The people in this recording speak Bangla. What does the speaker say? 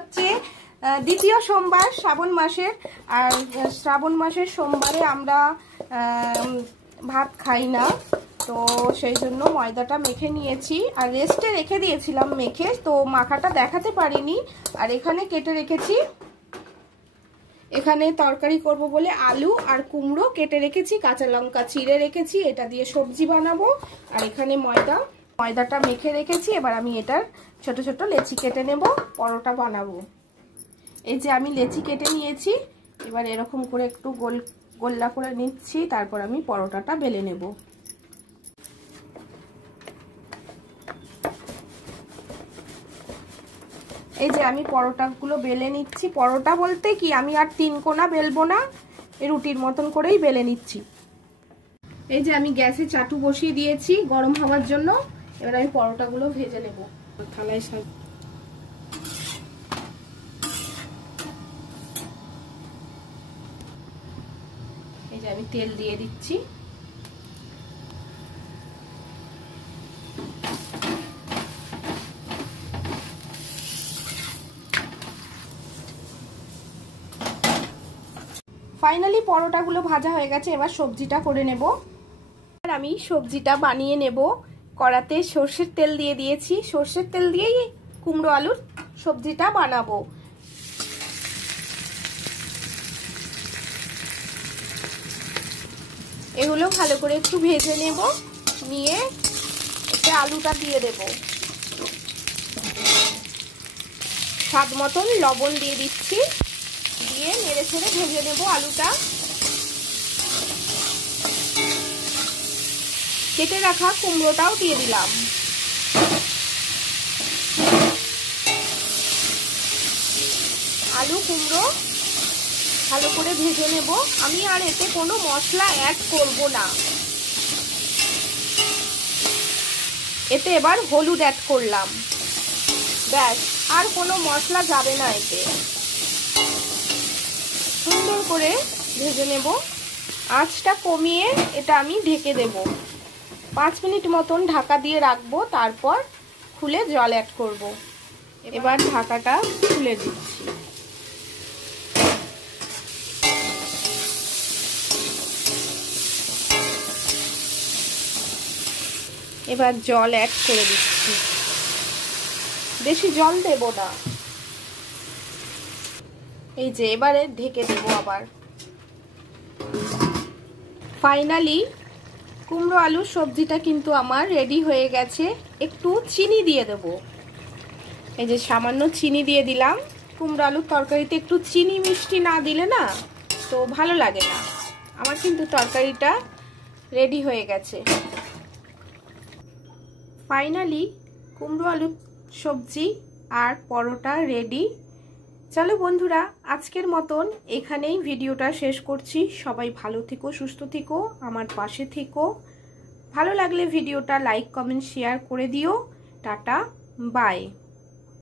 হচ্ছে দ্বিতীয় সোমবার শ্রাবণ মাসের। আর শ্রাবণ মাসের সোমবারে আমরা ভাত খাই না, তো সেই জন্য ময়দাটা মেখে নিয়েছি আর রেস্টে রেখে দিয়েছিলাম মেখে, তো মাখাটা দেখাতে পারিনি। আর এখানে কেটে রেখেছি, এখানে তরকারি করব বলে আলু আর কুমড়ো কেটে রেখেছি, কাঁচা লঙ্কা চিড়ে রেখেছি, এটা দিয়ে সবজি বানাবো। আর এখানে ময়দাটা মেখে রেখেছি। এবার আমি এটার ছোট ছোট লেচি কেটে নেব, পরোটা বানাবো। এই যে আমি লেচি কেটে নিয়েছি, এবার এরকম করে একটু গোল্লা করে নিচ্ছি, তারপর আমি পরোটাটা বেলে নেব। এই যে আমি পরোটাগুলো বেলে নিচ্ছি। পরোটা বলতে কি, আমি আর 3 কোনা বেলবো না, রুটির মতন করেই বেলে নিচ্ছি। এই যে আমি গ্যাসে চাটু বসিয়ে দিয়েছি গরম হওয়ার জন্য। এবার আমি পরোটাগুলো ভেজে নেব থালায়। এই যে আমি তেল দিয়ে দিচ্ছি। ফাইনালি পরোটাগুলো ভাজা হয়ে গেছে, এবার সবজিটা করে নেব। আর আমি সবজিটা বানিয়ে নেব। কড়াতে সর্ষের তেল দিয়ে দিয়েছি, সর্ষের তেল দিয়েই কুমড়ো আলুর সবজিটা বানাবো। এগুলো ভালো করে একটু ভেজে নেব, নিয়ে এতে আলুটা দিয়ে দেব। স্বাদ মতন লবণ দিয়ে দিচ্ছি, দিয়ে নেড়ে ছেড়ে ভেজে নেব আলুটা। কেটে রাখা কুমড়োটাও দিয়ে দিলাম। আলু কুমড়ো ভালো করে ভেজে নেব। আমি আর এতে কোনো মশলা অ্যাড করব না। এতে এবার হলুদ অ্যাড করলাম, ব্যাস, আর কোনো মশলা যাবে না এতে। সুন্দর করে ভেজে নেব। আঁচটা কমিয়ে এটা আমি ঢেকে দেব। 5 মিনিট মতন ঢাকা দিয়ে রাখবো, তারপর খুলে জল অ্যাড করব। এবার ঢাকাটা খুলে দিচ্ছি। এবার জল অ্যাড করে দিচ্ছি, বেশি জল দেব না। এই যে এবারে ঢেকে দেব আবার। ফাইনালি কুমড়ো আলুর সবজিটা কিন্তু আমার রেডি হয়ে গেছে। একটু চিনি দিয়ে দেব। এই যে সামান্য চিনি দিয়ে দিলাম। কুমড়ো আলুর তরকারিতে একটু চিনি মিষ্টি না দিলে না তো ভালো লাগে না। আমার কিন্তু তরকারিটা রেডি হয়ে গেছে। ফাইনালি কুমড়ো আলুর সবজি আর পরোটা রেডি। চলো বন্ধুরা, আজকের মতন এখানেই ভিডিওটা শেষ করছি। সবাই ভালো থেকো, সুস্থ থেকো, আমার পাশে থেকো। ভালো লাগলে ভিডিওটা লাইক কমেন্ট শেয়ার করে দিও। Tata, by.